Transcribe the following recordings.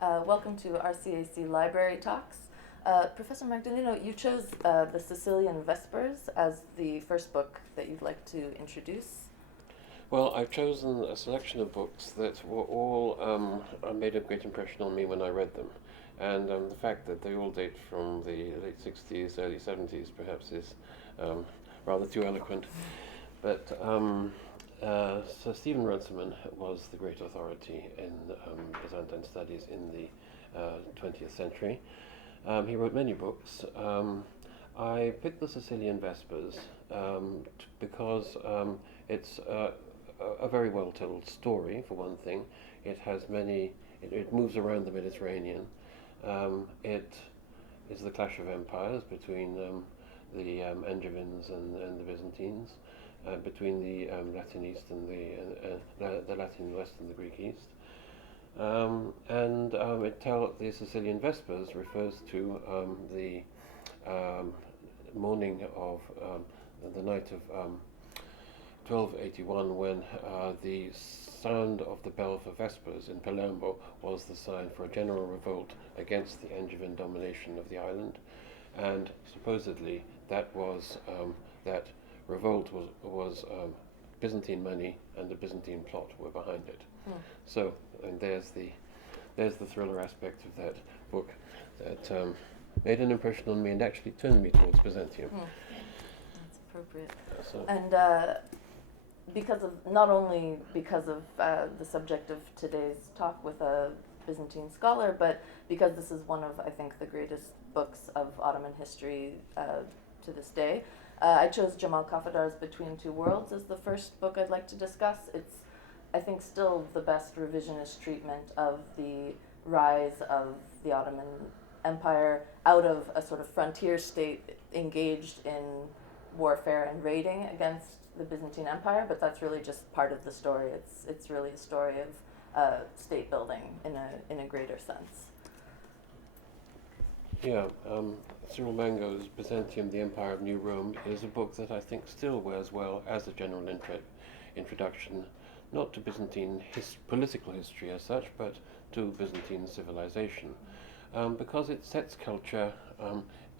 Welcome to RCAC Library Talks. Professor Magdalino, you chose the Sicilian Vespers as the first book that you'd like to introduce. Well, I've chosen a selection of books that were all made a great impression on me when I read them. And the fact that they all date from the late 60s, early 70s perhaps is rather too eloquent. But so Steven Runciman was the great authority in Byzantine studies in the 20th century. He wrote many books. I picked the Sicilian Vespers because it's a very well-told story, for one thing. It has many. It moves around the Mediterranean. It is the clash of empires between the Angevins and the Byzantines, between the Latin East and the Latin West and the Greek East. The Sicilian Vespers refers to the morning of the night of 1281, when the sound of the bell for Vespers in Palermo was the sign for a general revolt against the Angevin domination of the island, and supposedly that revolt was Byzantine money, and the Byzantine plot were behind it. So, and there's the thriller aspect of that book that made an impression on me and actually turned me towards Byzantium. That's appropriate. So, And not only because of the subject of today's talk with a Byzantine scholar, but because this is one of, I think, the greatest books of Ottoman history to this day. I chose Cemal Kafadar's Between Two Worlds as the first book I'd like to discuss. It's, I think, still the best revisionist treatment of the rise of the Ottoman Empire out of a sort of frontier state engaged in warfare and raiding against the Byzantine Empire, but that's really just part of the story. It's really a story of state building in a greater sense. yeah, Cyril Mango's Byzantium, the Empire of New Rome is a book that I think still wears well as a general introduction, not to Byzantine political history as such, but to Byzantine civilization, because it sets culture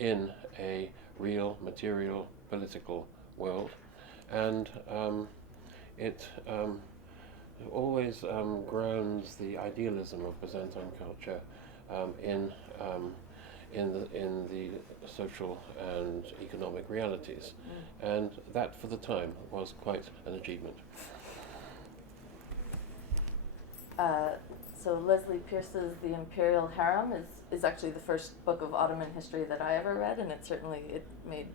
in a real, material, political world, and it always grounds the idealism of Byzantine culture in the social and economic realities, and that for the time was quite an achievement. So Leslie Peirce's The Imperial Harem is actually the first book of Ottoman history that I ever read, and it made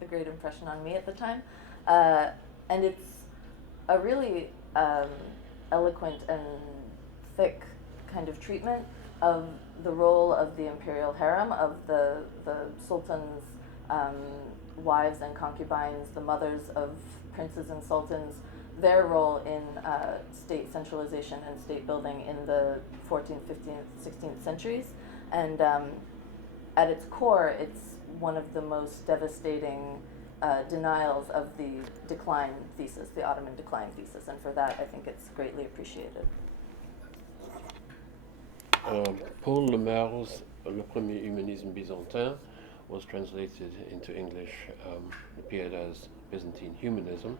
a great impression on me at the time. And it's a really eloquent and thick kind of treatment of the role of the imperial harem, of the sultan's wives and concubines, the mothers of princes and sultans, their role in state centralization and state building in the 14th, 15th, 16th centuries. And at its core, it's one of the most devastating denials of the decline thesis, the Ottoman decline thesis, and for that I think it's greatly appreciated. Paul Lemerle's Le Premier Humanisme Byzantin was translated into English, appeared as Byzantine Humanism.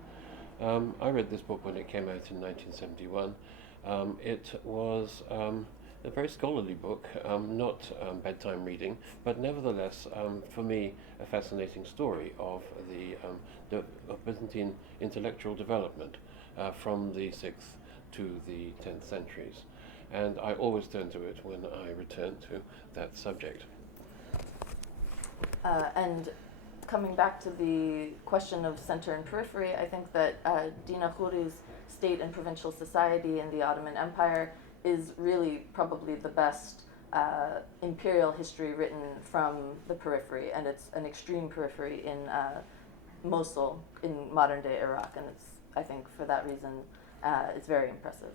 I read this book when it came out in 1971. It was a very scholarly book, not bedtime reading, but nevertheless, for me, a fascinating story of of Byzantine intellectual development from the 6th to the 10th centuries. And I always turn to it when I return to that subject. And coming back to the question of center and periphery, I think that Dina Khoury's State and Provincial Society in the Ottoman Empire is really probably the best imperial history written from the periphery, and it's an extreme periphery in Mosul in modern-day Iraq, and it's, I think, for that reason, it's very impressive.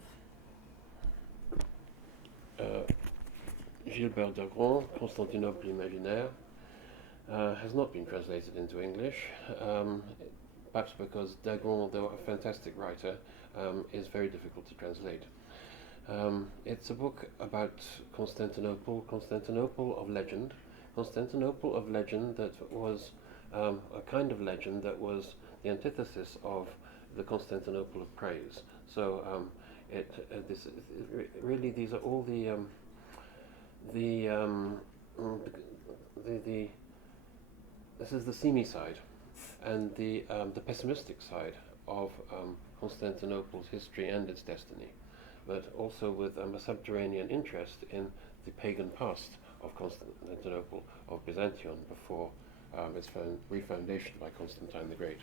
Gilbert Dagron, Constantinople Imaginaire, has not been translated into English, perhaps because Dagron, though a fantastic writer, is very difficult to translate. It's a book about Constantinople of legend, Constantinople of legend that was a kind of legend that was the antithesis of the Constantinople of praise. So really these are all this is the seamy side and the pessimistic side of Constantinople's history and its destiny, but also with a subterranean interest in the pagan past of Constantinople, of Byzantium, before its refoundation by Constantine the Great.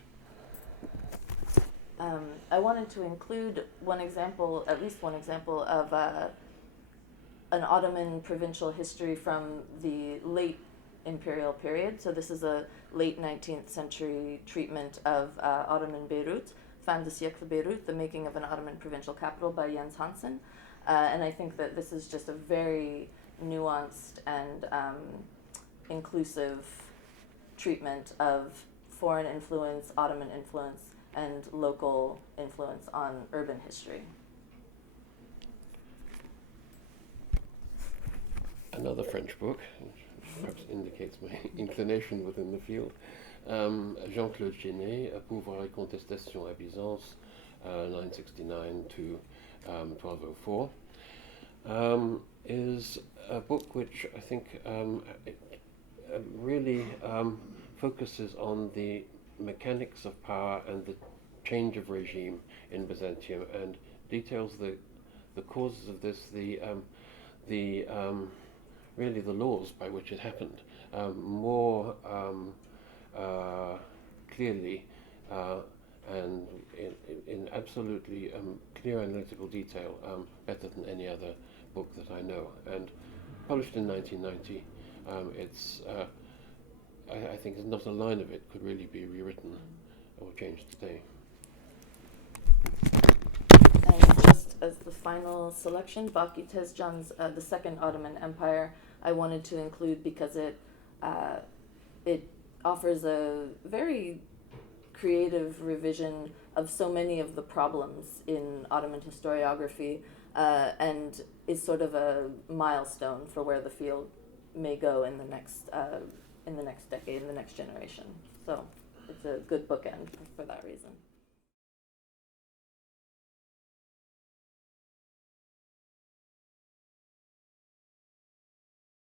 I wanted to include one example, at least one example, of an Ottoman provincial history from the late imperial period. So this is a late 19th century treatment of Ottoman Beirut, Fin de siècle Beirut, The Making of an Ottoman Provincial Capital by Jens Hansen. And I think that this is just a very nuanced and inclusive treatment of foreign influence, Ottoman influence, and local influence on urban history. Another French book, which perhaps indicates my inclination within the field, Jean-Claude Genet, Pouvoir et Contestation à Byzance, 969 to 1204, is a book which I think really focuses on the mechanics of power and the change of regime in Byzantium, and details the causes of this, really the laws by which it happened, more clearly and in absolutely clear analytical detail, better than any other book that I know. And published in 1990, it's I think not a line of it could really be rewritten or changed today. And just as the final selection, Baki Tezcan's The Second Ottoman Empire, I wanted to include because it offers a very creative revision of so many of the problems in Ottoman historiography, and is sort of a milestone for where the field may go in the next decade, in the next generation. So it's a good bookend for that reason.